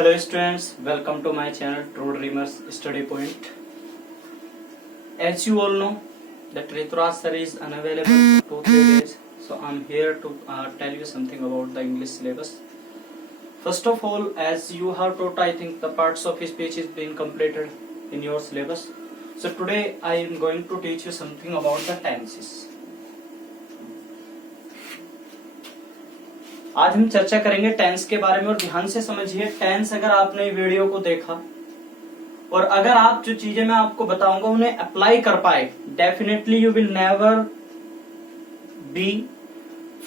Hello students, welcome to my channel True Dreamers Study Point. As you all know, the Trituraj sir is unavailable for 2-3 days, so I'm here to tell you something about the English syllabus. First of all, as you have taught, I think the parts of his speech is being completed in your syllabus. So today I am going to teach you something about the tenses. आज हम चर्चा करेंगे tense के बारे में और ध्यान से समझिए। टेंस अगर आपने वीडियो को देखा और अगर आप जो चीजें मैं आपको बताऊंगा उन्हें अप्लाई कर पाए, definitely you will never be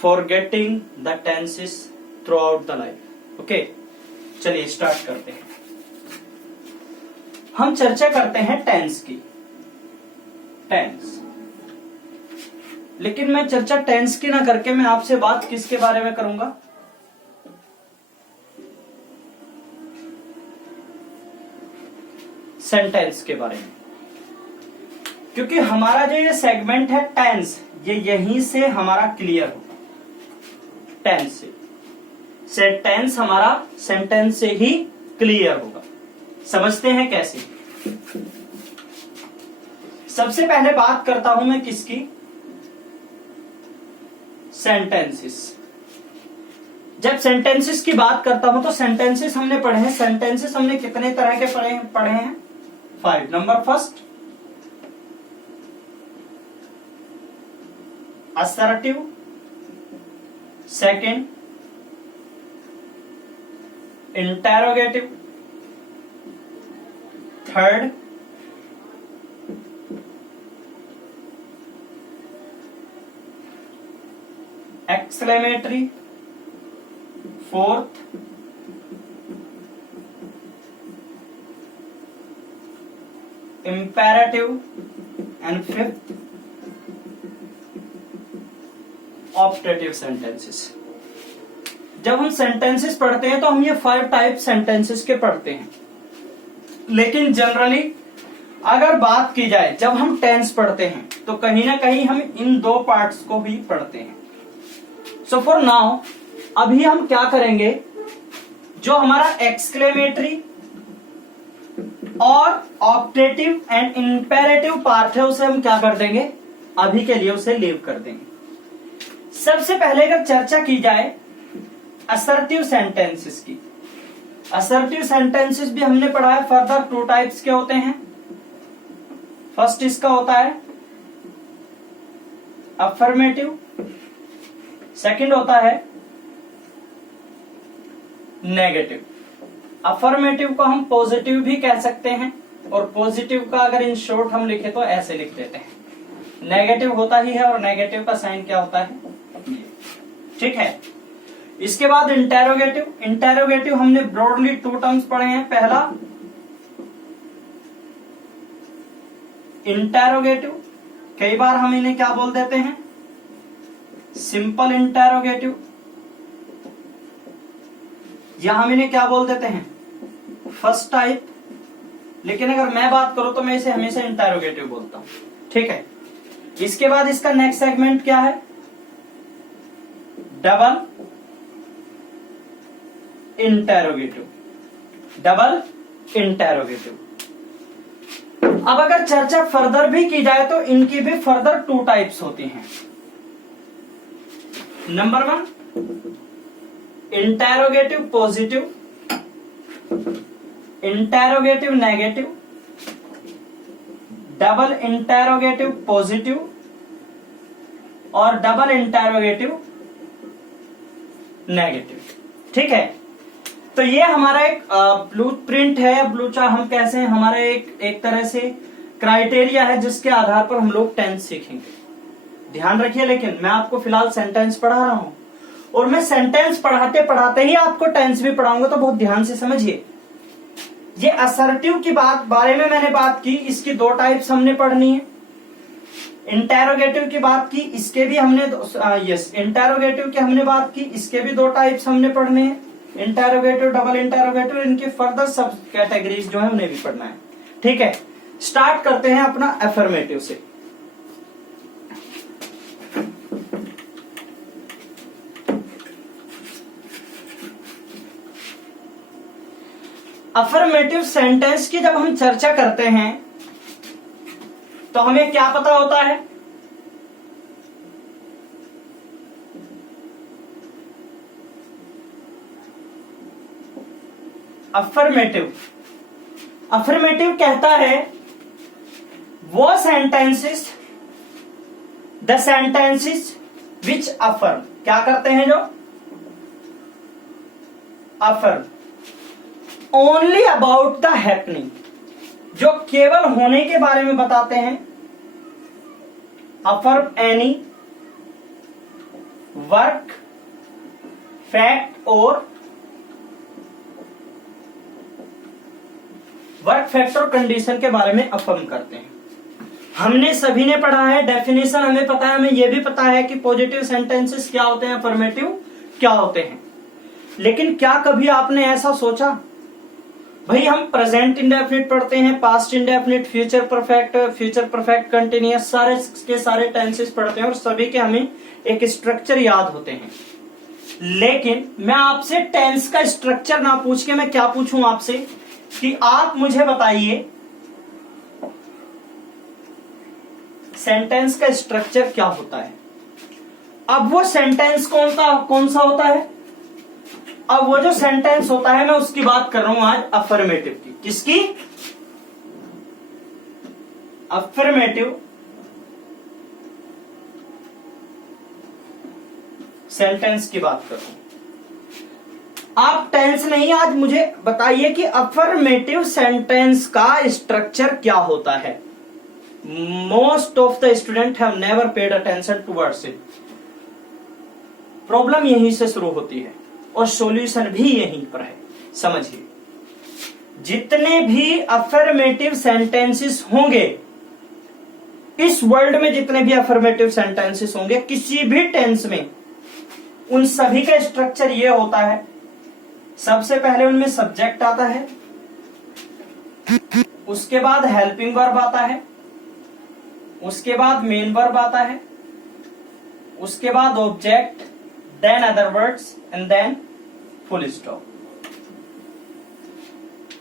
forgetting the tenses through out the life. Okay, चलिए स्टार्ट करते हैं। हम चर्चा करते हैं टेंस की। टेंस, लेकिन मैं चर्चा टेंस की ना करके मैं आपसे बात किसके बारे में करूंगा? सेंटेंस के बारे में, क्योंकि हमारा जो ये सेगमेंट है टेंस, ये यहीं से हमारा क्लियर होगा। टेंस से टेंस हमारा सेंटेंस से ही क्लियर होगा। समझते हैं कैसे? सबसे पहले बात करता हूं मैं किसकी? सेंटेंसेस। जब सेंटेंसेस की बात करता हूं तो सेंटेंसेस हमने पढ़े हैं। सेंटेंसेस हमने कितने तरह के पढ़े हैं? 5 number. First, assertive. Second, interrogative. Third, exclamatory. Fourth, imperative, and fifth, optative sentences। जब हम सेंटेंसेस पढ़ते हैं तो हम ये 5 टाइप सेंटेंसेस के पढ़ते हैं, लेकिन जनरली अगर बात की जाए जब हम टेंस पढ़ते हैं तो कहीं ना कहीं हम इन 2 पार्ट्स को भी पढ़ते हैं। सो फॉर नाउ अभी हम क्या करेंगे, जो हमारा एक्सक्लेमेटरी और ऑप्टेटिव एंड इंपेरेटिव पार्ट है उसे हम क्या कर देंगे, अभी के लिए उसे लीव कर देंगे। सबसे पहले अगर चर्चा की जाए असर्टिव सेंटेंसेस की, असर्टिव सेंटेंसेस भी हमने पढ़ा है। फर्दर 2 टाइप्स के होते हैं। फर्स्ट इसका होता है अफर्मेटिव, सेकंड होता है नेगेटिव। अफर्मेटिव को हम पॉजिटिव भी कह सकते हैं और पॉजिटिव का अगर इन शॉर्ट हम लिखे तो ऐसे लिख देते हैं। नेगेटिव होता ही है और नेगेटिव का साइन क्या होता है? ठीक है। इसके बाद इंटेरोगेटिव। इंटेरोगेटिव हमने ब्रॉडली 2 टर्म्स पढ़े हैं। पहला इंटेरोगेटिव, कई बार हम इन्हें क्या बोल देते हैं? सिंपल इंटेरोगेटिव, या हम इन्हें क्या बोल देते हैं? First type. लेकिन अगर मैं बात करूं तो मैं इसे हमेशा इंटेरोगेटिव बोलता हूं। ठीक है। इसके बाद इसका नेक्स्ट सेगमेंट क्या है? Double interrogative. Double interrogative. अब अगर चर्चा फर्दर भी की जाए तो इनकी भी फर्दर 2 टाइप्स होती हैं। Number 1, interrogative positive, interrogative negative, double interrogative positive और डबल इंटेरोगेटिव नेगेटिव। ठीक है। तो ये हमारा एक ब्लू प्रिंट है या ब्लू चार्ट हम कैसे हैं, हमारा एक तरह से क्राइटेरिया है जिसके आधार पर हम लोग टेंस सीखेंगे। ध्यान रखिए, लेकिन मैं आपको फिलहाल सेंटेंस पढ़ा रहा हूं और मैं सेंटेंस पढ़ाते पढ़ाते ही आपको टेंस भी पढ़ाऊंगा, तो बहुत ध्यान से समझिए। ये असर्टिव की बारे में मैंने बात की, इसकी 2 टाइप्स हमने पढ़नी है। इंटेरोगेटिव की बात की, इसके भी हमने इंटेरोगेटिव की हमने बात की, इसके भी 2 टाइप्स हमने पढ़ने हैं। इंटेरोगेटिव, डबल इंटेरोगेटिव, इनकी फर्दर सब कैटेगरीज जो है उन्हें भी पढ़ना है। ठीक है। स्टार्ट करते हैं अपना अफर्मेटिव से। अफर्मेटिव सेंटेंस की जब हम चर्चा करते हैं तो हमें क्या पता होता है? अफर्मेटिव कहता है वो sentences, the sentences which affirm, क्या करते हैं जो? Affirm only about the happening, जो केवल होने के बारे में बताते हैं। अफर्म एनी वर्क, फैक्ट और वर्क फैक्टर कंडीशन के बारे में अफर्म करते हैं। हमने सभी ने पढ़ा है, डेफिनेशन हमें पता है, हमें यह भी पता है कि पॉजिटिव सेंटेंसेस क्या होते हैं, अफर्मेटिव क्या होते हैं। लेकिन क्या कभी आपने ऐसा सोचा, भाई हम प्रेजेंट इंडेफिनिट पढ़ते हैं, past indefinite, future perfect continuous, सारे के सारे टेंसेस पढ़ते हैं और सभी के हमें एक स्ट्रक्चर याद होते हैं। लेकिन मैं आपसे टेंस का स्ट्रक्चर ना पूछ के मैं क्या पूछूं आपसे कि आप मुझे बताइए सेंटेंस का स्ट्रक्चर क्या होता है। अब वो सेंटेंस कौन सा होता है? अब वो जो सेंटेंस होता है मैं उसकी बात कर रहा हूं आज, अफर्मेटिव की। किसकी? अफर्मेटिव सेंटेंस की बात कर रहा हूं। आप टेंस नहीं, आज मुझे बताइए कि अफर्मेटिव सेंटेंस का स्ट्रक्चर क्या होता है। Most of the student have never paid attention towards it. Problem यहीं से शुरू होती है और सॉल्यूशन भी यहीं पर है। समझिए, जितने भी अफर्मेटिव सेंटेंसेस होंगे इस वर्ल्ड में, जितने भी अफर्मेटिव सेंटेंसेस होंगे किसी भी टेंस में, उन सभी का स्ट्रक्चर ये होता है। सबसे पहले उनमें सब्जेक्ट आता है, उसके बाद हेल्पिंग वर्ब आता है, उसके बाद मेन वर्ब आता है, उसके बाद object, then other words and then full stop.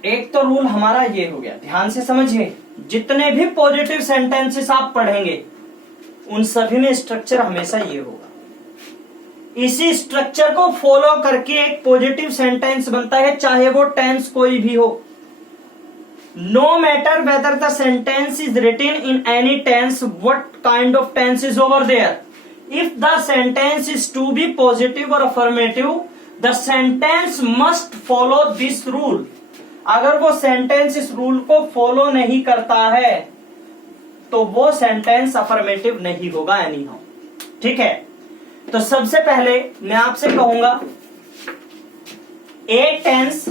एक तो रूल हमारा ये हो गया, ध्यान से समझिए, जितने भी पॉजिटिव सेंटेंसेस आप पढ़ेंगे उन सभी में स्ट्रक्चर हमेशा ये होगा। इसी स्ट्रक्चर को फॉलो करके एक पॉजिटिव सेंटेंस बनता है, चाहे वो टेंस कोई भी हो। No matter whether the sentence is written in any tense, what kind of tense is over there, if the sentence is to be positive और affirmative, the sentence must follow this rule. अगर वो sentence इस rule को follow नहीं करता है तो वो सेंटेंस अफर्मेटिव नहीं होगा एनी हाउ। ठीक है, तो सबसे पहले मैं आपसे कहूंगा a tense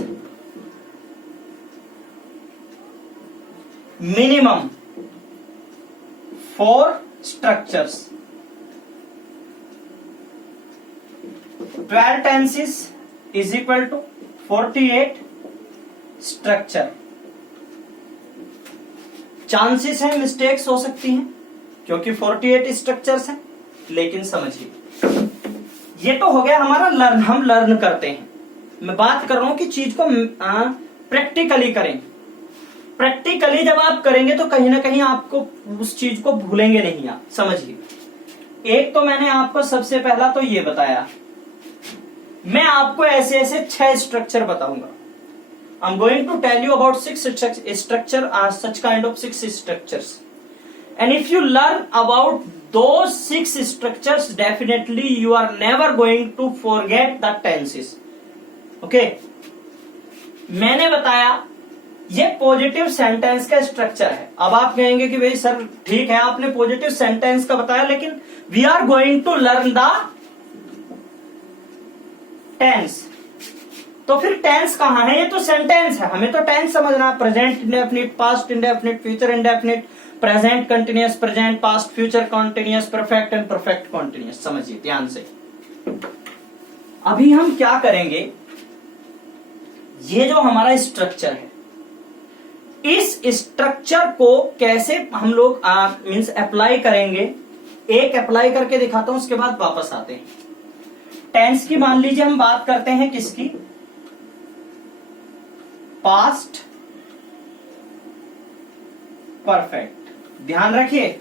minimum 4 structures, 12 tenses is equal to 48 structure. Chances हैं मिस्टेक्स हो सकती हैं क्योंकि 48 स्ट्रक्चर्स हैं, लेकिन समझिए ये तो हो गया हमारा लर्न, हम लर्न करते हैं। मैं बात कर रहा हूं कि चीज को प्रैक्टिकली करें। प्रैक्टिकली जब आप करेंगे तो कहीं ना कहीं आपको उस चीज को भूलेंगे नहीं आप। समझिए, एक तो मैंने आपको सबसे पहला तो ये बताया, मैं आपको ऐसे ऐसे 6 स्ट्रक्चर बताऊंगा। I am going to tell you about 6 structure, such kind of 6 structures, and if you learn about those 6 structures, definitely you are never going to forget the tenses. Okay, मैंने बताया ये पॉजिटिव सेंटेंस का structure है। अब आप कहेंगे कि भाई सर ठीक है आपने पॉजिटिव सेंटेंस का बताया, लेकिन we are going to learn the tense. तो फिर टेंस कहां है? ये तो सेंटेंस है, हमें तो टेंस समझना है। Present indefinite, past indefinite, future indefinite, present continuous, present, past, future continuous, perfect and perfect continuous. समझिए ध्यान से। अभी हम क्या करेंगे, ये जो हमारा स्ट्रक्चर है, इस स्ट्रक्चर को कैसे हम लोग मींस अप्लाई करेंगे। एक अप्लाई करके दिखाता हूं, उसके बाद वापस आते हैं। टेंस की मान लीजिए हम बात करते हैं किसकी, पास्ट परफेक्ट। ध्यान रखिए,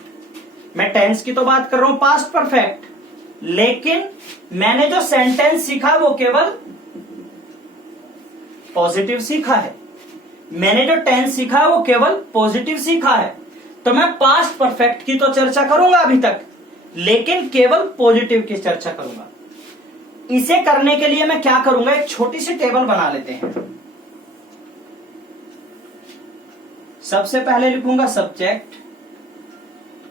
मैं टेंस की तो बात कर रहा हूं पास्ट परफेक्ट, लेकिन मैंने जो सेंटेंस सीखा वो केवल पॉजिटिव सीखा है। मैंने जो टेंस सीखा है वो केवल पॉजिटिव सीखा है। तो मैं पास्ट परफेक्ट की तो चर्चा करूंगा अभी तक, लेकिन केवल पॉजिटिव की चर्चा करूंगा। इसे करने के लिए मैं क्या करूंगा, एक छोटी सी टेबल बना लेते हैं। सबसे पहले लिखूंगा सब्जेक्ट,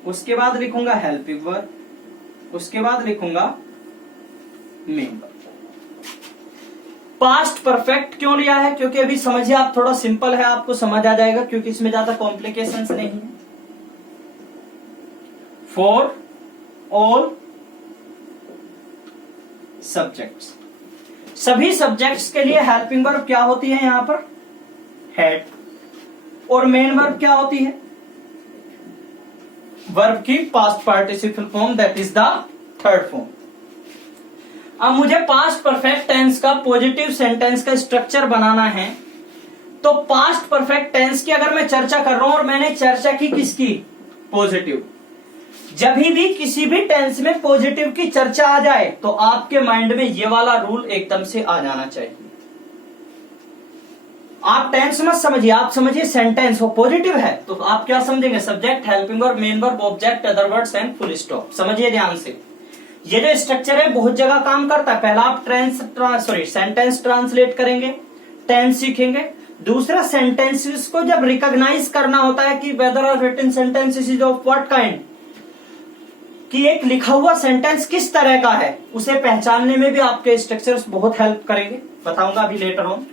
उसके बाद लिखूंगा हेल्पिंग वर्ब, उसके बाद लिखूंगा मेन वर्ब। पास्ट परफेक्ट क्यों लिया है, क्योंकि अभी समझिए आप, थोड़ा सिंपल है, आपको समझ आ जाएगा, क्योंकि इसमें ज्यादा कॉम्प्लिकेशंस नहीं है। फॉर ऑल सब्जेक्ट्स, सभी सब्जेक्ट्स के लिए हेल्पिंग वर्ब क्या होती है यहां पर, हैड, और मेन वर्ब क्या होती है, वर्ब की past participle form, that is the third form. अब मुझे पास्ट परफेक्ट टेंस का पॉजिटिव सेंटेंस का स्ट्रक्चर बनाना है। तो पास्ट परफेक्ट टेंस की अगर मैं चर्चा कर रहा हूं, और मैंने चर्चा की किसकी, पॉजिटिव, जब भी किसी भी टेंस में पॉजिटिव की चर्चा आ जाए तो आपके माइंड में ये वाला रूल एकदम से आ जाना चाहिए। आप टेंस मत समझिए, आप समझिए सेंटेंस, वो पॉजिटिव है तो आप क्या समझेंगे, subject, helping verb, main verb, object, other words and full stop. समझिए ध्यान से, ये जो स्ट्रक्चर है बहुत जगह काम करता है। पहला आप सेंटेंस ट्रांसलेट करेंगे, टेंस सीखेंगे। दूसरा, सेंटेंसेस को जब रिकॉग्नाइज करना होता है कि whether are written sentences is of what kind, कि एक लिखा हुआ सेंटेंस किस तरह का है, उसे पहचानने में भी आपके स्ट्रक्चर्स बहुत हेल्प करेंगे, बताऊंगा अभी लेटर ऑन।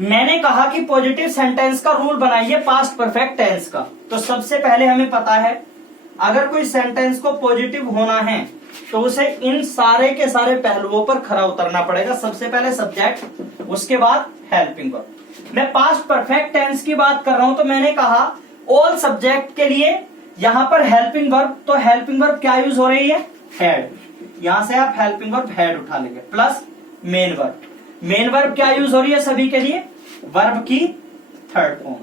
मैंने कहा कि पॉजिटिव सेंटेंस का रूल बनाइए पास्ट परफेक्ट टेंस का। तो सबसे पहले हमें पता है, अगर कोई सेंटेंस को पॉजिटिव होना है तो उसे इन सारे के सारे पहलुओं पर खरा उतरना पड़ेगा। सबसे पहले सब्जेक्ट, उसके बाद हेल्पिंग वर्ब। मैं पास्ट परफेक्ट टेंस की बात कर रहा हूं, तो मैंने कहा ऑल सब्जेक्ट के लिए यहां पर हेल्पिंग वर्ब, तो हेल्पिंग वर्ब क्या यूज हो रही है, हैड। यहां से आप हेल्पिंग वर्ब हैड उठा लेंगे, plus main verb. Main verb क्या यूज हो रही है सभी के लिए, वर्ब की third form,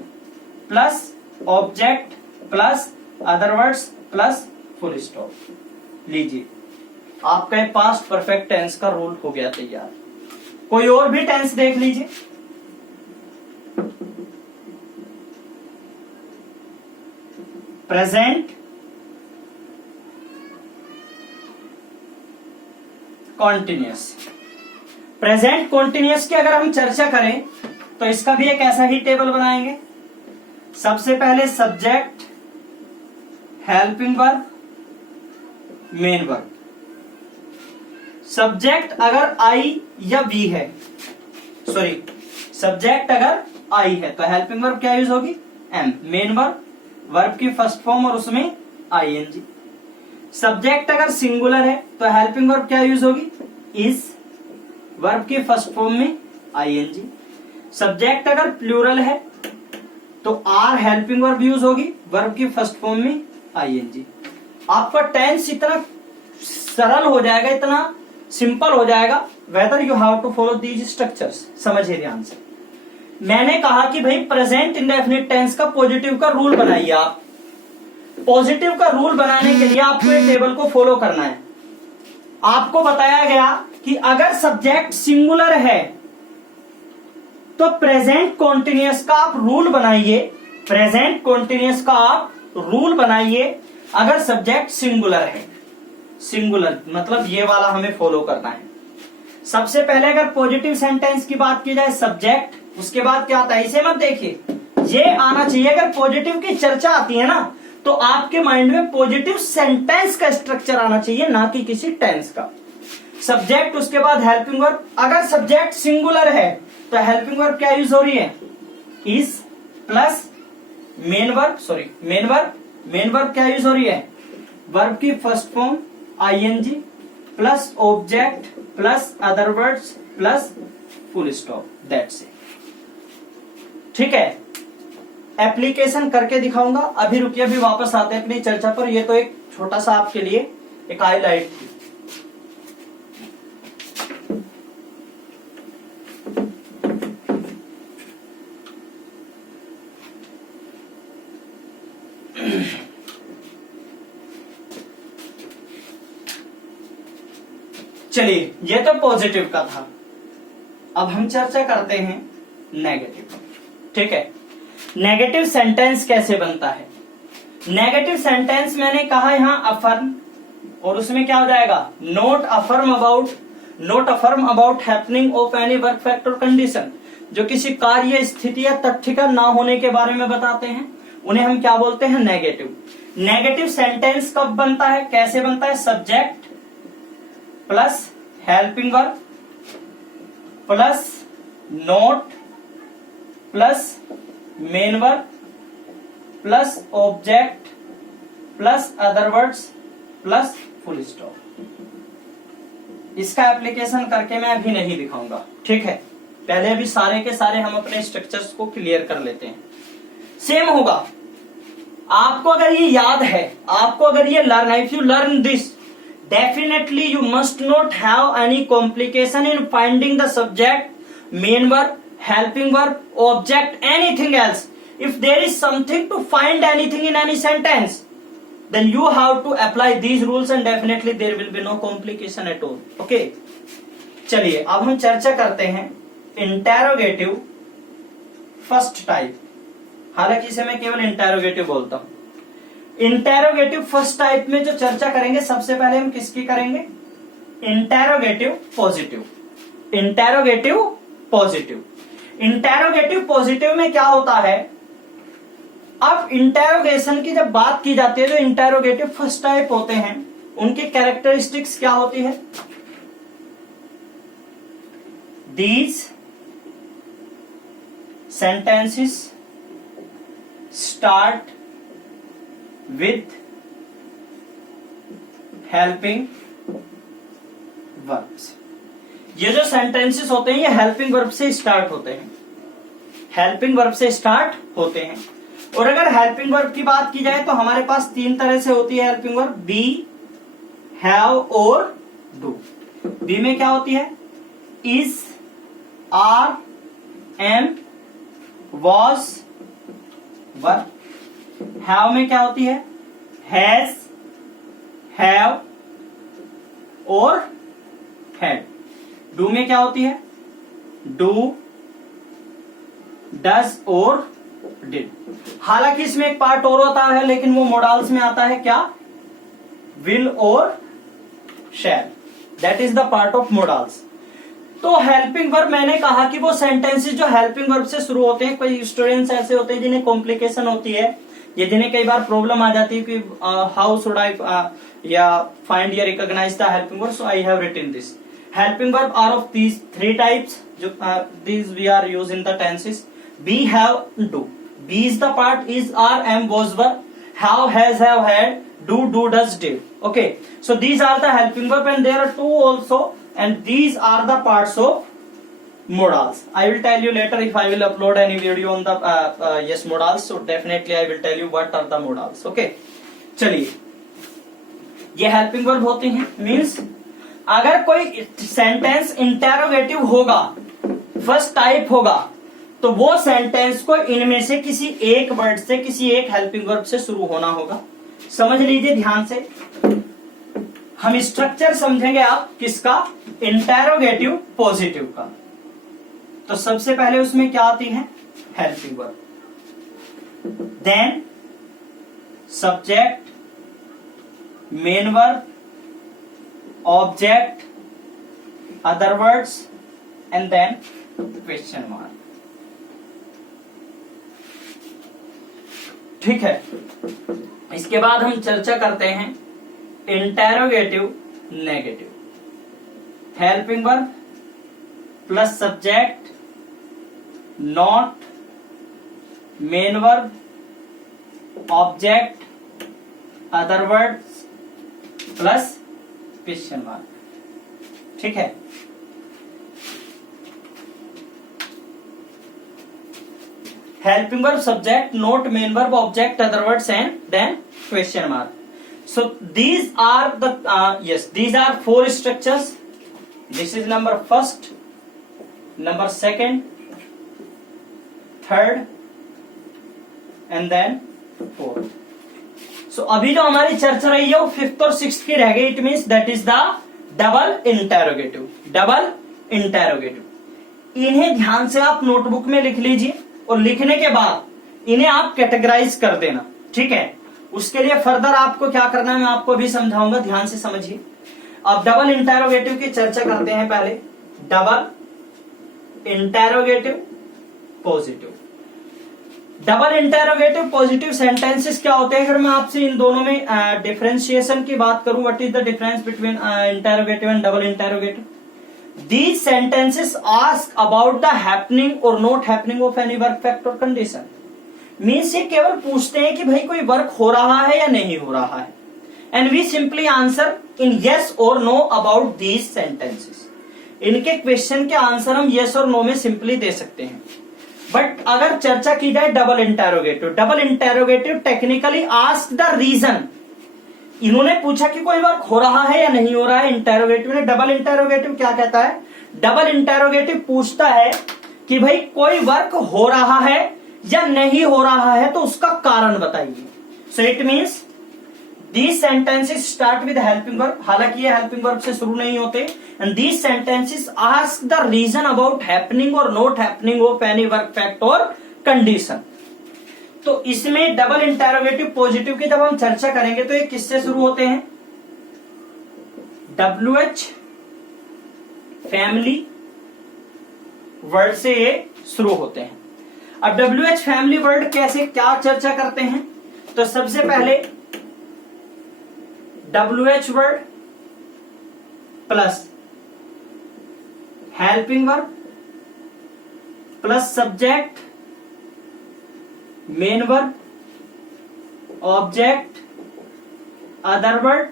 plus object, plus other words, plus full stop. लीजिए, आपका पास्ट परफेक्ट टेंस का रूल हो गया तैयार। कोई और भी टेंस देख लीजिए। प्रेजेंट कॉन्टिन्यूअस, प्रेजेंट कॉन्टिन्यूअस की अगर हम चर्चा करें तो इसका भी एक ऐसा ही टेबल बनाएंगे। सबसे पहले subject, helping verb, main verb. Subject अगर आई या बी है, सॉरी, सब्जेक्ट अगर आई है तो हेल्पिंग वर्ब क्या यूज होगी, एम। मेन वर्ब, वर्ब की फर्स्ट फॉर्म और उसमें आईएनजी। सब्जेक्ट अगर सिंगुलर है तो हेल्पिंग वर्ब क्या यूज होगी, इज, वर्ब की फर्स्ट फॉर्म में आईएनजी। सब्जेक्ट अगर प्लूरल है तो आर हेल्पिंग वर्ब यूज होगी, वर्ब की फर्स्ट फॉर्म में आईएनजी। आपका टेंस इतना सरल हो जाएगा, इतना सिंपल हो जाएगा, whether you have to follow these structures. समझिए ध्यान से, मैंने कहा कि भाई प्रेजेंट इंडेफिनिट टेंस का पॉजिटिव का रूल बनाइए। आप पॉजिटिव का रूल बनाने के लिए आपको एक टेबल को फॉलो करना है। आपको बताया गया कि अगर सब्जेक्ट सिंगुलर है तो प्रेजेंट कॉन्टिन्यूअस का आप रूल बनाइए, प्रेजेंट कॉन्टिन्यूअस का आप रूल बनाइए अगर सब्जेक्ट सिंगुलर है। सिंगुलर मतलब ये वाला हमें फॉलो करना है। सबसे पहले अगर पॉजिटिव सेंटेंस की बात की जाए, सब्जेक्ट, उसके बाद क्या आता है, इसे मत देखिए, ये आना चाहिए। अगर पॉजिटिव की चर्चा आती है ना तो आपके माइंड में पॉजिटिव सेंटेंस का स्ट्रक्चर आना चाहिए, ना कि किसी टेंस का। सब्जेक्ट, उसके बाद हेल्पिंग वर्ब। अगर सब्जेक्ट सिंगुलर है तो हेल्पिंग वर्ब क्या यूज हो रही है, is, plus main verb, sorry main verb. Main verb क्या यूज हो रही है, वर्ब की first form I N G, plus object, plus other words, plus full stop. That's it. ठीक है, एप्लीकेशन करके दिखाऊंगा। अभी रुकिए, अभी वापस आते हैं अपनी चर्चा पर। ये तो एक छोटा सा आपके लिए एक हाईलाइट थी। चलिए, ये तो पॉजिटिव का था। अब हम चर्चा करते हैं नेगेटिव। ठीक है, नेगेटिव सेंटेंस कैसे बनता है। नेगेटिव सेंटेंस मैंने कहा यहां अफर्म, और उसमें क्या हो जाएगा, note affirm about happening of any work fact और कंडीशन, जो किसी कार्य, स्थिति या तथ्य का ना होने के बारे में बताते हैं, उन्हें हम क्या बोलते हैं, नेगेटिव। नेगेटिव सेंटेंस कब बनता है, कैसे बनता है, subject plus helping verb plus note plus main verb plus object plus other words plus full stop. इसका एप्लीकेशन करके मैं अभी नहीं दिखाऊंगा, ठीक है, पहले अभी सारे के सारे हम अपने स्ट्रक्चर्स को क्लियर कर लेते हैं। सेम होगा, आपको अगर ये याद है, आपको अगर ये लर्न है, if you learn this definitely you must not have any complication in finding the subject, main verb, helping verb, object, anything else. If there is something to find anything in any sentence, then you have to apply these rules and definitely there will be no complication at all. Okay? चलिए अब हम चर्चा करते हैं interrogative first type. हालांकि इसे मैं केवल इंटेरोगेटिव बोलता हूं। इंटेरोगेटिव फर्स्ट टाइप में जो चर्चा करेंगे, सबसे पहले हम किसकी करेंगे, interrogative positive. Interrogative positive, interrogative positive में क्या होता है, अब इंटेरोगेशन की जब बात की जाती है, जो इंटेरोगेटिव फर्स्ट टाइप होते हैं, उनकी कैरेक्टरिस्टिक्स क्या होती है, these sentences start with helping verbs. ये जो सेंटेंसेस होते हैं ये हेल्पिंग वर्ब से स्टार्ट होते हैं, हेल्पिंग वर्ब से स्टार्ट होते हैं। और अगर हेल्पिंग वर्ब की बात की जाए तो हमारे पास तीन तरह से होती है हेल्पिंग वर्ब, बी, हैव और डू। बी में क्या होती है, is, are, am, was, were. Have में क्या होती है, हैज, हैव और हैड। डू में क्या होती है, डू, डज और डिड। हालांकि इसमें एक पार्ट और होता है, लेकिन वो मोडाल्स में आता है, क्या, विल और shall, that is the part of modals. तो हेल्पिंग वर्ब मैंने कहा कि वो सेंटेंसेस जो हेल्पिंग वर्ब से शुरू होते हैं, कोई स्टूडेंट्स ऐसे होते हैं जिन्हें कॉम्प्लिकेशन होती है, ये जिन्हें कई बार प्रॉब्लम आ जाती है कि हाउ शुड आई या फाइंड या recognise the helping verb, so I have written this. Helping verb are of these three types, जो these we are used in the tenses. Be, have, do. Be is the part, is, are, am, was, were. Have, has, have, had. Do, does, did. Okay. So these are the helping verb and there are two also, and these are the parts of modals. I will tell you later if I will upload any video on the yes modals. So definitely I will tell you what are the modals. Okay. चलिए, ये helping verb होते हैं, means अगर कोई sentence interrogative होगा, first type होगा, तो वो सेंटेंस को इनमें से किसी एक वर्ड से, किसी एक हेल्पिंग वर्ब से शुरू होना होगा। समझ लीजिए ध्यान से, हम स्ट्रक्चर समझेंगे आप किसका, इंटेरोगेटिव पॉजिटिव का। तो सबसे पहले उसमें क्या आती है, helping verb, then subject, main verb, object, other words and then question mark. ठीक है, इसके बाद हम चर्चा करते हैं interrogative negative. Helping verb plus subject, not, main verb, object, other words plus question mark. ठीक है, helping verb, subject, note, main verb, object, other words and then question mark. So these are the these are four structures. This is number first, number second, third and then fourth. So अभी जो हमारी चर्चा रही है वो fifth और sixth की रह गई, it means that is the double interrogative, double interrogative. इन्हें ध्यान से आप नोटबुक में लिख लीजिए और लिखने के बाद इन्हें आप कैटेगराइज कर देना, ठीक है। उसके लिए फर्दर आपको क्या करना है मैं आपको भी समझाऊंगा, ध्यान से समझिए। अब डबल इंटेरोगेटिव की चर्चा करते हैं पहले। Double interrogative positive, double interrogative positive sentences क्या होते हैं? अगर मैं आपसे इन दोनों में डिफरेंशिएशन की बात करूं, what is the difference between interrogative and double interrogative? These sentences ask about the happening or not happening of any work, fact or condition. Means ये केवल पूछते हैं कि भाई कोई वर्क हो रहा है या नहीं हो रहा है, and we simply answer in yes और नो अबाउट दीज सेंटेंसेस। इनके क्वेश्चन के आंसर हम यस और नो में सिंपली दे सकते हैं। बट अगर चर्चा की जाए double interrogative, double interrogative technically ask the reason. इन्होंने पूछा कि कोई वर्क हो रहा है या नहीं हो रहा है, इंटेरोगेटिव ने। डबल इंटेरोगेटिव क्या कहता है? डबल इंटेरोगेटिव पूछता है कि भाई कोई वर्क हो रहा है या नहीं हो रहा है, तो उसका कारण बताइए। So it means these sentences start with helping verb, हालांकि ये हेल्पिंग वर्ब से शुरू नहीं होते। And these sentences ask the reason about happening और not happening of any work, fact और कंडीशन। तो इसमें डबल इंटेरोगेटिव पॉजिटिव की जब हम चर्चा करेंगे तो ये किससे शुरू होते हैं? WH फैमिली वर्ड से ये शुरू होते हैं। अब WH फैमिली वर्ड कैसे क्या चर्चा करते हैं? तो सबसे पहले WH word plus helping verb plus subject, main verb, object, other word,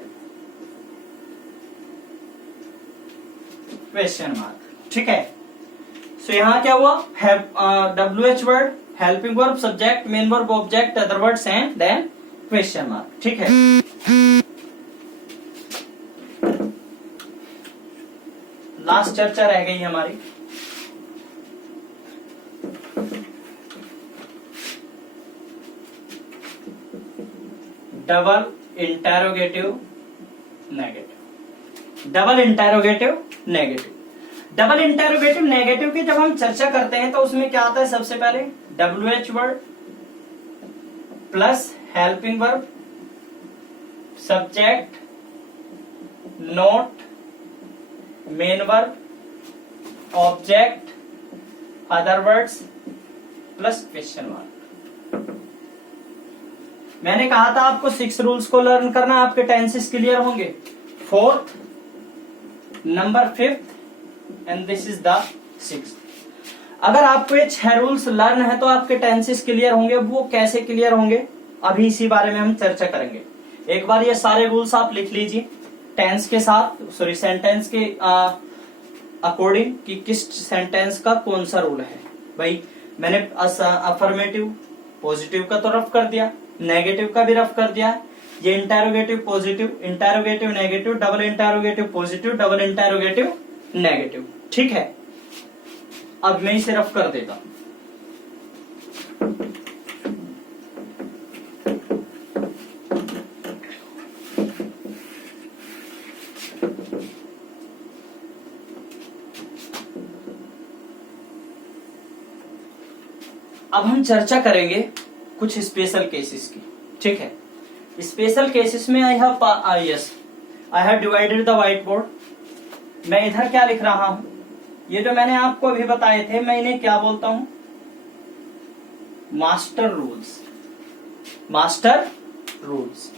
question mark, ठीक है। सो यहां क्या हुआ? WH word, helping verb, subject, main verb, object, other words and then question mark, ठीक है। लास्ट चर्चा रह गई हमारी double interrogative negative. Double interrogative negative, double interrogative negative की जब हम चर्चा करते हैं तो उसमें क्या आता है? सबसे पहले WH word plus helping verb, subject, not, main verb, object, other words plus question mark. मैंने कहा था आपको 6 रूल्स को लर्न करना, आपके टेंसेस क्लियर होंगे। 4th, number 5th and this is the 6th। अगर आपको ये 6 रूल्स लर्न है तो आपके टेंसेस क्लियर होंगे। वो कैसे क्लियर होंगे अभी इसी बारे में हम चर्चा करेंगे। एक बार ये सारे रूल्स आप लिख लीजिए टेंस के साथ, सॉरी सेंटेंस के अकॉर्डिंग कि किस सेंटेंस का कौन सा रूल है। भाई मैंने अफर्मेटिव पॉजिटिव का तो रफ कर दिया, नेगेटिव का भी रफ कर दिया। ये interrogative positive, interrogative negative, double interrogative positive, double interrogative negative, ठीक है। अब मैं इसे रफ कर देता हूं। अब हम चर्चा करेंगे कुछ स्पेशल केसेस की, ठीक है। स्पेशल केसेस में I have divided the white board. मैं इधर क्या लिख रहा हूं? ये जो मैंने आपको अभी बताए थे मैं इन्हें क्या बोलता हूं? Master rules, master rules.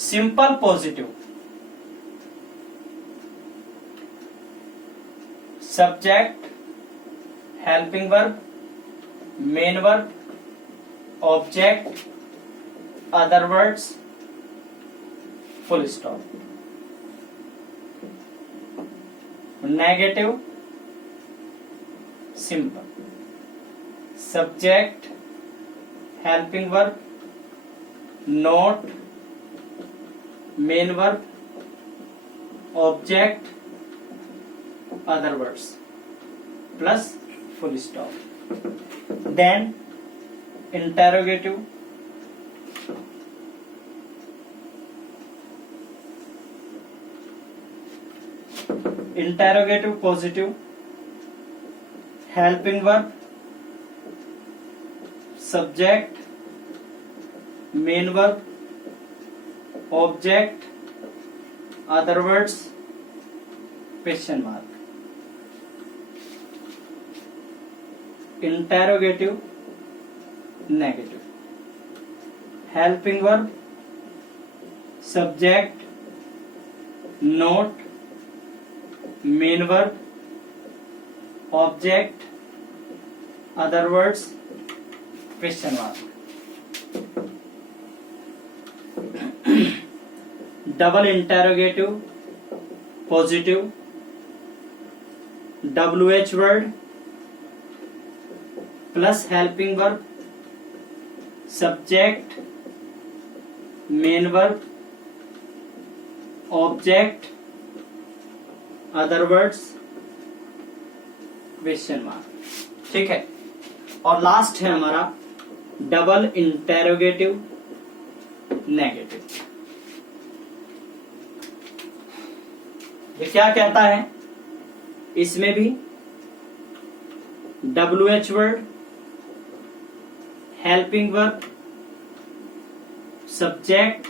Simple positive, subject, helping verb, main verb, object, other words, full stop. Negative, simple, subject, helping verb, not, main verb, object, other words plus full stop. Then interrogative, interrogative positive, helping verb, subject, main verb, object, other words, question mark. Interrogative negative, helping verb, subject, not, main verb, object, other words, question mark. Double interrogative positive, WH word plus helping verb, subject, main verb, object, other words, question mark. ठीक है, और last है हमारा double interrogative negative. ये क्या कहता है? इसमें भी WH word, helping verb, subject,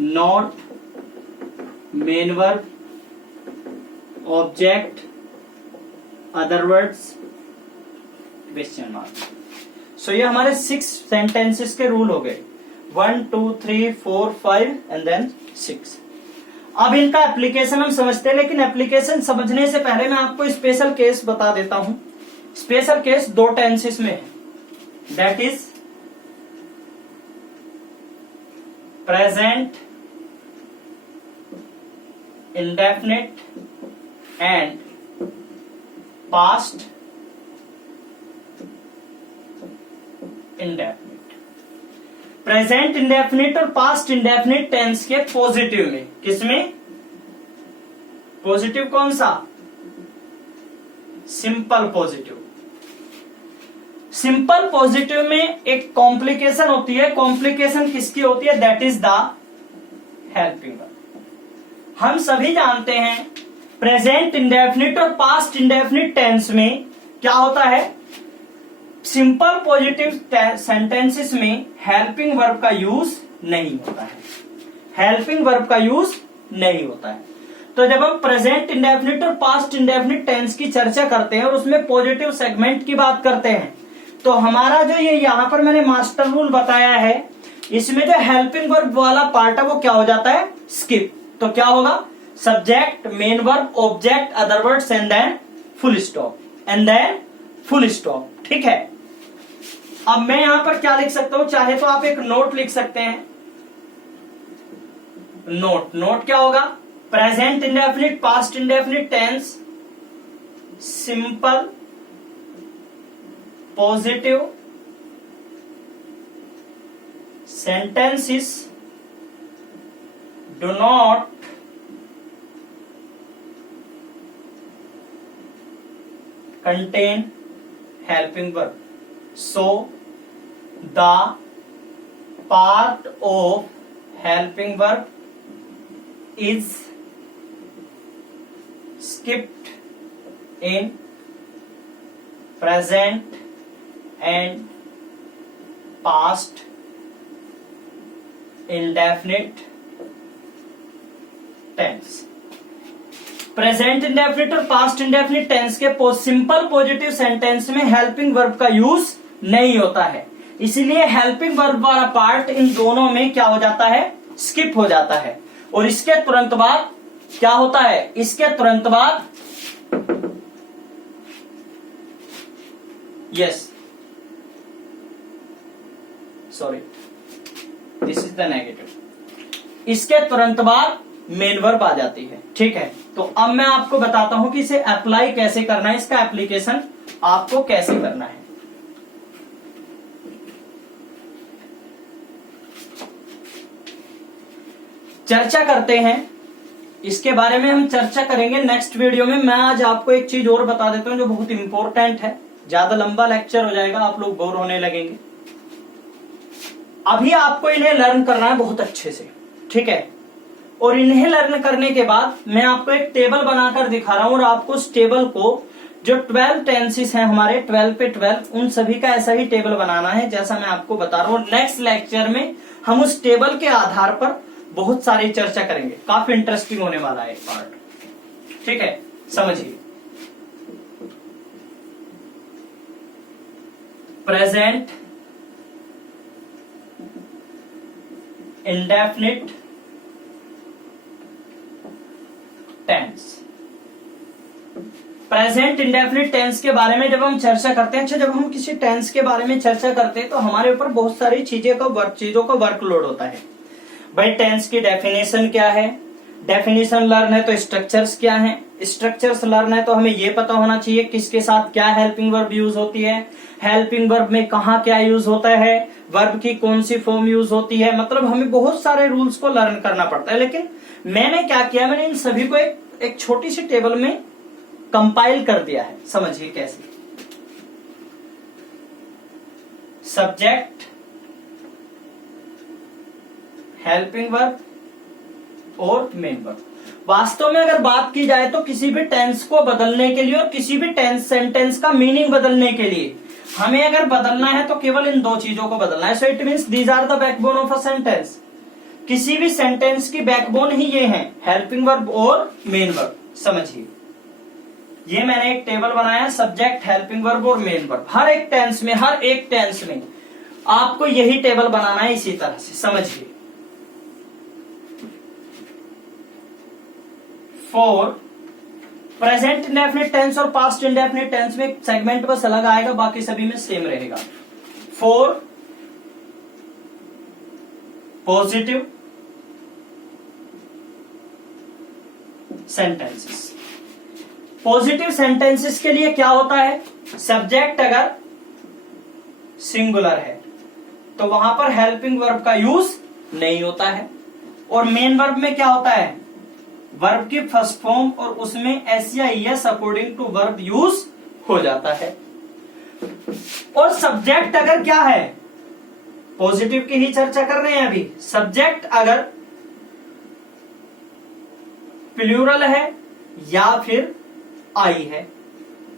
not, main verb, object, other words, question mark. So ये हमारे 6 सेंटेंसेस के रूल हो गए, 1 2 3 4 5 एंड देन 6। अब इनका एप्लीकेशन हम समझते हैं, लेकिन एप्लीकेशन समझने से पहले मैं आपको स्पेशल केस बता देता हूं। स्पेशल केस 2 टेंसेस में है, that is present indefinite and past indefinite. Present indefinite और पास्ट इंडेफिनिट टेंस के पॉजिटिव में, किसमें? पॉजिटिव कौन सा? Simple positive. सिंपल पॉजिटिव में एक कॉम्प्लिकेशन होती है। कॉम्प्लिकेशन किसकी होती है? That is the helping verb. हम सभी जानते हैं प्रेजेंट इंडेफिनिट और पास्ट इंडेफिनिट टेंस में क्या होता है? सिंपल पॉजिटिव सेंटेंसेस में हेल्पिंग वर्ब का यूज नहीं होता है। हेल्पिंग वर्ब का यूज नहीं होता है। तो जब हम प्रेजेंट इंडेफिनिट और पास्ट इंडेफिनिट टेंस की चर्चा करते हैं और उसमें पॉजिटिव सेगमेंट की बात करते हैं, तो हमारा जो ये यहां पर मैंने मास्टर रूल बताया है, इसमें जो हेल्पिंग वर्ब वाला पार्ट है वो क्या हो जाता है? स्किप। तो क्या होगा? Subject, main verb, object, other words and then full stop, and then full stop. ठीक है, अब मैं यहां पर क्या लिख सकता हूं? चाहे तो आप एक नोट लिख सकते हैं। नोट क्या होगा? Present indefinite, past indefinite tense, simple positive sentences do not contain helping verb. So the part of helping verb is skipped in present and past indefinite tense. Present indefinite और past indefinite tense के simple positive sentence में helping verb का use नहीं होता है, इसीलिए हेल्पिंग वर्ब वाला पार्ट इन दोनों में क्या हो जाता है? स्किप हो जाता है। और इसके तुरंत बाद क्या होता है? इसके तुरंत बाद yes, sorry, this is the negative. इसके तुरंत बाद मेन वर्ब आ जाती है। ठीक है, तो अब मैं आपको बताता हूं कि इसे अप्लाई कैसे करना है, इसका एप्लीकेशन आपको कैसे करना है। चर्चा करते हैं इसके बारे में, हम चर्चा करेंगे नेक्स्ट वीडियो में। मैं आज आपको एक चीज और बता देता हूं जो बहुत इंपॉर्टेंट है। ज्यादा लंबा लेक्चर हो जाएगा, आप लोग बोर होने लगेंगे। अभी आपको इन्हें लर्न करना है बहुत अच्छे से, ठीक है। और इन्हें लर्न करने के बाद मैं आपको एक टेबल बनाकर दिखा रहा हूं, और आपको उस टेबल को जो 12 टेंसेस हैं हमारे 12 पे 12, उन सभी का ऐसा ही टेबल बनाना है जैसा मैं आपको बता रहा हूं। नेक्स्ट लेक्चर में हम उस टेबल के आधार पर बहुत सारी चर्चा करेंगे, काफी इंटरेस्टिंग होने वाला है पार्ट, ठीक है। समझिए, present indefinite tense. Present indefinite tense के बारे में जब हम चर्चा करते हैं, अच्छा जब हम किसी टेंस के बारे में चर्चा करते हैं तो हमारे ऊपर बहुत सारी चीजों का वर्कलोड होता है। भाई टेंस की डेफिनेशन क्या है, डेफिनेशन लर्न है तो स्ट्रक्चर्स क्या है, स्ट्रक्चर्स लर्न है तो हमें ये पता होना चाहिए किसके साथ क्या हेल्पिंग वर्ब यूज होती है, हेल्पिंग वर्ब में कहाँ क्या यूज होता है, वर्ब की कौन सी फॉर्म यूज होती है। मतलब हमें बहुत सारे रूल्स को लर्न करना पड़ता है। लेकिन मैंने क्या किया, मैंने इन सभी को एक छोटी सी टेबल में कंपाइल कर दिया है। समझिए कैसे, सब्जेक्ट, हेल्पिंग वर्ब और मेन वर्ब। वास्तव में अगर बात की जाए तो किसी भी टेंस को बदलने के लिए और किसी भी टेंस सेंटेंस का मीनिंग बदलने के लिए हमें अगर बदलना है तो केवल इन दो चीजों को बदलना है। So it means these are the backbone of a sentence. किसी भी सेंटेंस की बैकबोन ही ये है, हेल्पिंग वर्ब और मेन वर्ब। समझिए, ये मैंने एक टेबल बनाया, सब्जेक्ट, हेल्पिंग वर्ब और मेन वर्ब। हर एक टेंस में आपको यही टेबल बनाना है इसी तरह से। समझिए, फॉर प्रेजेंट इंडेफिनिट टेंस और पास्ट इंडेफिनिट टेंस में सेगमेंट बस अलग आएगा, बाकी सभी में सेम रहेगा। For positive sentences, positive sentences के लिए क्या होता है, सब्जेक्ट अगर सिंगुलर है तो वहां पर हेल्पिंग वर्ब का यूज नहीं होता है। और मेन वर्ब में क्या होता है, वर्ब की फर्स्ट फॉर्म और उसमें एस या S according to verb use हो जाता है। और सब्जेक्ट अगर क्या है, पॉजिटिव की ही चर्चा कर रहे हैं अभी, सब्जेक्ट अगर प्लूरल है या फिर आई है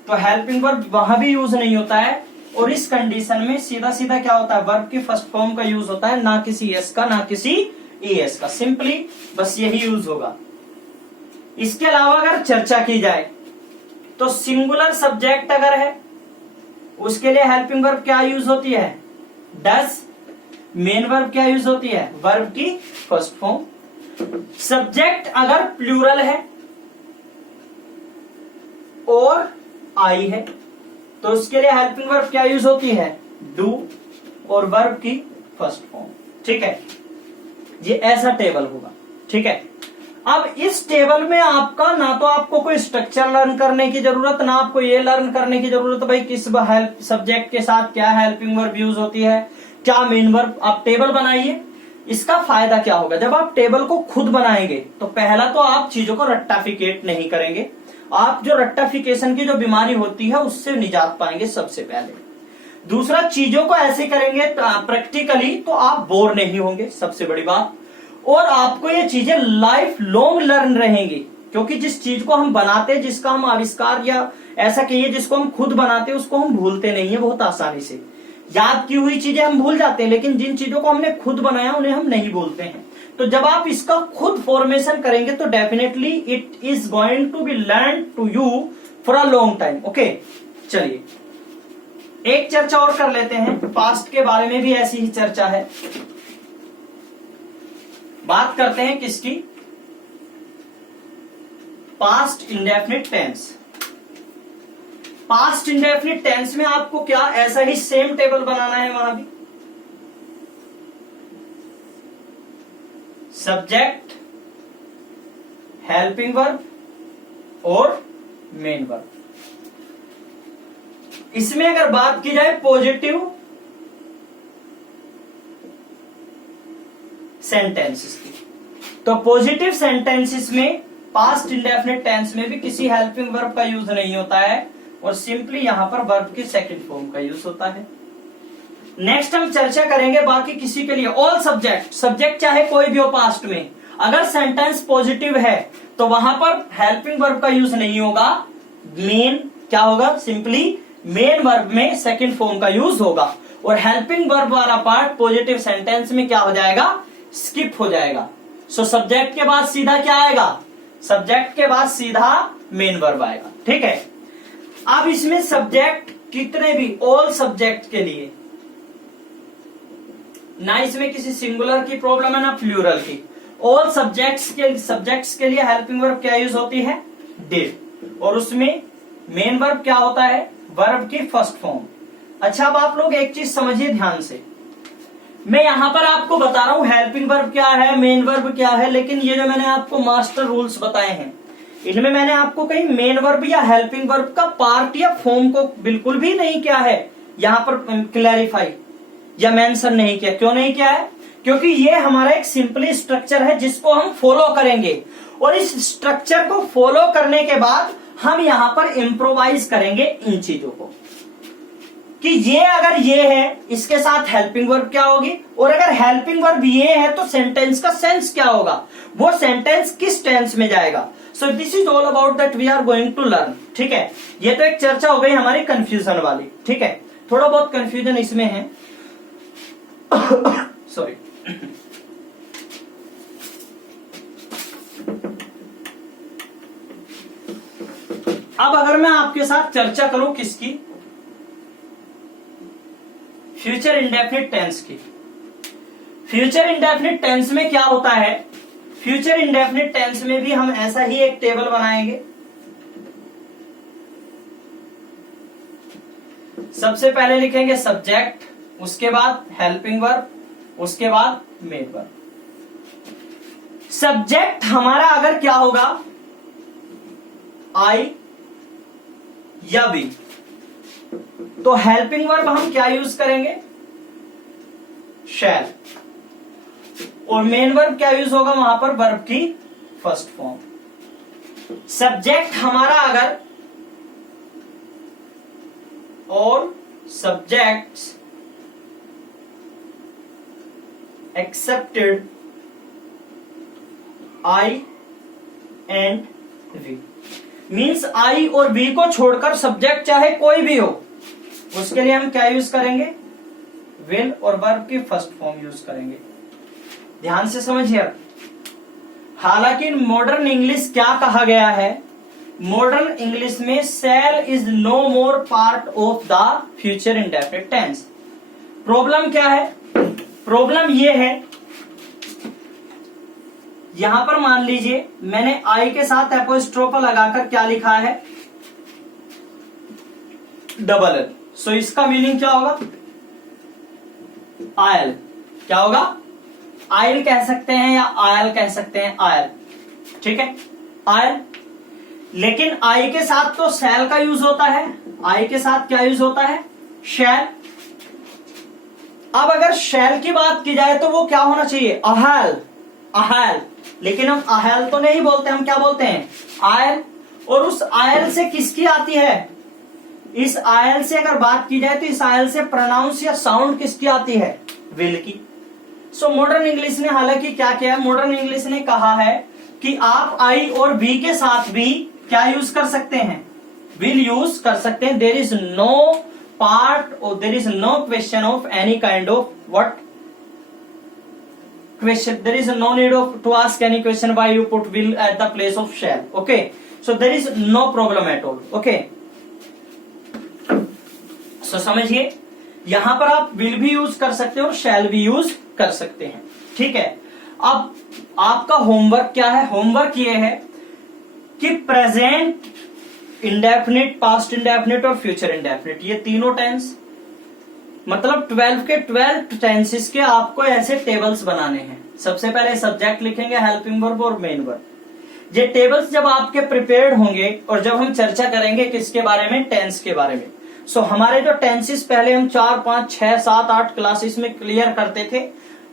तो हेल्पिंग वर्ब वहां भी यूज नहीं होता है। और इस कंडीशन में सीधा सीधा क्या होता है, वर्ब की फर्स्ट फॉर्म का यूज होता है, ना किसी एस का ना किसी एस का, सिंपली बस यही यूज होगा। इसके अलावा अगर चर्चा की जाए तो सिंगुलर सब्जेक्ट अगर है उसके लिए हेल्पिंग वर्ब क्या यूज होती है, डज। मेन वर्ब क्या यूज होती है, वर्ब की फर्स्ट फॉर्म। सब्जेक्ट अगर प्लूरल है और आई है तो उसके लिए हेल्पिंग वर्ब क्या यूज होती है, डू, और वर्ब की फर्स्ट फॉर्म। ठीक है, ये ऐसा टेबल होगा। ठीक है, अब इस टेबल में आपका ना तो आपको कोई स्ट्रक्चर लर्न करने की जरूरत, ना आपको ये लर्न करने की जरूरत भाई किस हेल्प सब्जेक्ट के साथ क्या हेल्पिंग वर्ब यूज होती है, क्या मेन वर्ब। आप टेबल बनाइए। इसका फायदा क्या होगा, जब आप टेबल को खुद बनाएंगे तो पहला तो आप चीजों को रट्टाफिकेट नहीं करेंगे, आप जो रट्टाफिकेशन की जो बीमारी होती है उससे निजात पाएंगे सबसे पहले। दूसरा, चीजों को ऐसे करेंगे प्रैक्टिकली तो आप बोर नहीं होंगे, सबसे बड़ी बात। और आपको ये चीजें लाइफ लॉन्ग लर्न रहेंगी, क्योंकि जिस चीज को हम बनाते हैं, जिसका हम आविष्कार या ऐसा कहिए जिसको हम खुद बनाते हैं, उसको हम भूलते नहीं है बहुत आसानी से। याद की हुई चीजें हम भूल जाते हैं, लेकिन जिन चीजों को हमने खुद बनाया उन्हें हम नहीं भूलते हैं। तो जब आप इसका खुद फॉर्मेशन करेंगे तो definitely it is going to be learn to you for a long time. Okay, चलिए एक चर्चा और कर लेते हैं। पास्ट के बारे में भी ऐसी ही चर्चा है। बात करते हैं किसकी, past indefinite tense. Past indefinite tense में आपको क्या ऐसा ही सेम टेबल बनाना है, वहां भी सब्जेक्ट, हेल्पिंग वर्ब और मेन वर्ब। इसमें अगर बात की जाए पॉजिटिव सेंटेंसेस की, तो पॉजिटिव सेंटेंसेस में पास्ट इंडेफिनिट टेंस में भी किसी हेल्पिंग वर्ब का यूज नहीं होता है, और सिंपली यहां पर वर्ब की सेकंड फॉर्म का यूज होता है। नेक्स्ट हम चर्चा करेंगे बाकी किसी के लिए ऑल सब्जेक्ट, सब्जेक्ट चाहे कोई भी हो पास्ट में, अगर सेंटेंस पॉजिटिव है तो वहां पर हेल्पिंग वर्ब का यूज नहीं होगा, मेन क्या होगा, सिंपली मेन वर्ब में सेकंड फॉर्म का यूज होगा, और हेल्पिंग वर्ब वाला पार्ट पॉजिटिव सेंटेंस में क्या हो जाएगा, स्किप हो जाएगा। सो सब्जेक्ट के बाद सीधा क्या आएगा, सब्जेक्ट के बाद सीधा मेन वर्ब आएगा। ठीक है, अब इसमें सब्जेक्ट कितने भी, ऑल सब्जेक्ट के लिए, ना इसमें किसी सिंगुलर की प्रॉब्लम है ना प्लूरल की, ऑल सब्जेक्ट्स के लिए हेल्पिंग वर्ब क्या यूज होती है, डिड, और उसमें मेन वर्ब क्या होता है, वर्ब की फर्स्ट फॉर्म। अच्छा, अब आप लोग एक चीज समझिए ध्यान से, मैं यहां पर आपको बता रहा हूं हेल्पिंग वर्ब क्या है, मेन वर्ब क्या है, लेकिन ये जो मैंने आपको मास्टर रूल्स बताए हैं इनमें मैंने आपको कहीं मेन वर्ब या हेल्पिंग वर्ब का पार्ट या फॉर्म को बिल्कुल भी नहीं किया है यहां पर क्लैरिफाई या मेंशन नहीं किया। क्यों नहीं किया है, क्योंकि ये हमारा एक सिंपली स्ट्रक्चर है जिसको हम फॉलो करेंगे, और इस स्ट्रक्चर को फॉलो करने के बाद हम यहां पर इम्प्रोवाइज करेंगे इन चीजों को, कि ये अगर ये है इसके साथ हेल्पिंग वर्ब क्या होगी, और अगर हेल्पिंग वर्ब ये है तो सेंटेंस का सेंस क्या होगा, वो सेंटेंस किस टेंस में जाएगा। So this is all about that we are going to learn. ठीक है, ये तो एक चर्चा हो गई हमारी कंफ्यूजन वाली। ठीक है, थोड़ा बहुत कंफ्यूजन इसमें है सॉरी। अब अगर मैं आपके साथ चर्चा करूं किसकी, फ्यूचर इंडेफिनिट टेंस की। फ्यूचर इंडेफिनिट टेंस में क्या होता है, फ्यूचर इंडेफिनिट टेंस में भी हम ऐसा ही एक टेबल बनाएंगे। सबसे पहले लिखेंगे सब्जेक्ट, उसके बाद हेल्पिंग वर्ब, उसके बाद मेन वर्ब। सब्जेक्ट हमारा अगर क्या होगा, आई या बी, तो हेल्पिंग वर्ब हम क्या यूज करेंगे, शैल, और मेन वर्ब क्या यूज होगा वहां पर, वर्ब की फर्स्ट फॉर्म। सब्जेक्ट हमारा अगर और subjects excepted I and we, means I और बी को छोड़कर सब्जेक्ट चाहे कोई भी हो, उसके लिए हम क्या यूज करेंगे, विल, और वर्ब की फर्स्ट फॉर्म यूज करेंगे। ध्यान से समझिए। हालांकि मॉडर्न इंग्लिश क्या कहा गया है, मॉडर्न इंग्लिश में shall is no more part of the future indefinite tense. Problem क्या है, प्रॉब्लम ये है, यहां पर मान लीजिए मैंने आई के साथ एपोस्ट्रोफ लगाकर क्या लिखा है, डबल एल। सो इसका मीनिंग क्या होगा, आयल, क्या होगा, आयल कह सकते हैं या आयल कह सकते हैं, आयल। ठीक है, आयल। लेकिन आई के साथ तो शैल का यूज होता है, आई के साथ क्या यूज होता है, शैल। अब अगर शैल की बात की जाए तो वो क्या होना चाहिए, अहल, अहल। लेकिन हम अहल तो नहीं बोलते, हम क्या बोलते हैं, आयल। और उस आयल से किसकी आती है, इस आयल से अगर बात की जाए तो इस आयल से प्रोनाउंस या साउंड किसकी आती है, विल की। सो मॉडर्न इंग्लिश ने हालांकि क्या किया, मॉडर्न इंग्लिश ने कहा है कि आप आई और बी के साथ भी क्या यूज कर सकते हैं, विल यूज कर सकते हैं। देर इज नो पार्ट और there is no question of any kind of what question, there is no need of to ask any question why you put will at the place of shall. Okay, so there is no problem at all. Okay, so समझिए, यहां पर आप will भी use कर सकते हो और shall भी यूज कर सकते हैं। ठीक है, अब आपका होमवर्क क्या है, होमवर्क ये है कि प्रेजेंट इंडेफिनिट, पास्ट इंडेफिनिट और फ्यूचर इंडेफिनिट, ये तीनों टेंस, मतलब 12 के 12 टेंसेस के आपको ऐसे टेबल्स बनाने हैं। सबसे पहले सब्जेक्ट लिखेंगे, हेल्पिंग वर्ब और मेन वर्ब। ये टेबल्स जब आपके प्रिपेयर्ड होंगे और जब हम चर्चा करेंगे किसके बारे में, टेंस के बारे में। सो हमारे जो टेंसेस पहले हम 4, 5, 6, 7, 8 क्लासेस में क्लियर करते थे,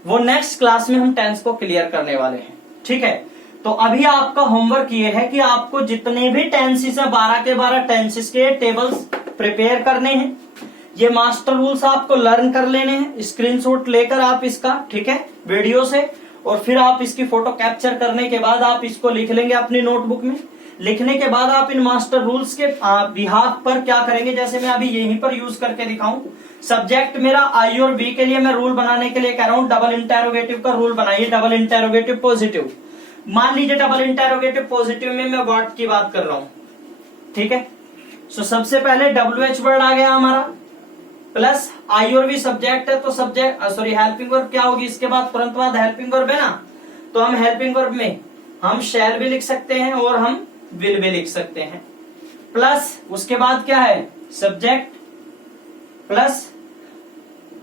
वो नेक्स्ट क्लास में हम टेंस को क्लियर करने वाले हैं। ठीक है, तो अभी आपका होमवर्क ये है कि आपको जितने भी टेंसेस है 12 के 12 टेंसेस के टेबल्स प्रिपेयर करने हैं। ये मास्टर रूल्स आपको लर्न कर लेने हैं, स्क्रीनशॉट लेकर आप इसका, ठीक है, वीडियो से, और फिर आप इसकी फोटो कैप्चर करने के बाद आप इसको लिख लेंगे अपनी नोटबुक में। लिखने के बाद आप इन मास्टर रूल्स के बिहाफ पर क्या करेंगे, जैसे मैं अभी यहीं पर यूज करके दिखाऊं। सब्जेक्ट मेरा आई और बी के लिए मैं रूल बनाने के लिए कह रहा हूं, डबल इंटेरोगेटिव का रूल बनाइए, डबल इंटेरोगेटिव पॉजिटिव। मान लीजिए डबल इंटेरोगेटिव पॉजिटिव में मैं व्हाट की बात कर रहा हूं, ठीक है। सो सबसे पहले WH वर्ड आ गया हमारा, प्लस आई और बी सब्जेक्ट है, तो सब्जेक्ट सॉरी हेल्पिंग वर्ब क्या होगी, इसके बाद तुरंत बाद हेल्पिंग वर्ब है ना, तो हम हेल्पिंग वर्ब में हम शैल भी लिख सकते हैं और हम विल भी लिख सकते हैं। प्लस उसके बाद क्या है, सब्जेक्ट प्लस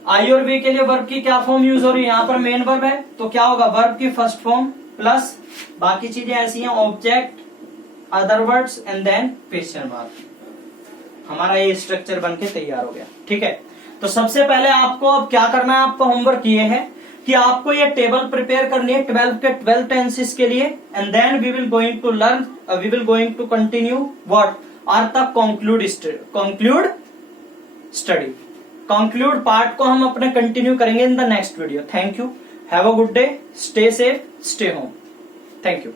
आई और बी के लिए वर्ब की क्या फॉर्म यूज हो रही है, यहां पर मेन वर्ब है तो क्या होगा, वर्ब की फर्स्ट फॉर्म प्लस बाकी चीजें ऐसी हैं, object, other words and then question mark. हमारा ये स्ट्रक्चर बनके तैयार हो गया, ठीक है। तो सबसे पहले आपको अब क्या करना है, आपका होमवर्क ये है कि आपको ये टेबल प्रिपेयर करनी है 12 के 12 टेंसेस के लिए, and then we will going to continue what are the conclude study. Conclude part को हम अपने कंटिन्यू करेंगे in the next video. Thank you, have a good day, stay safe, stay home, thank you.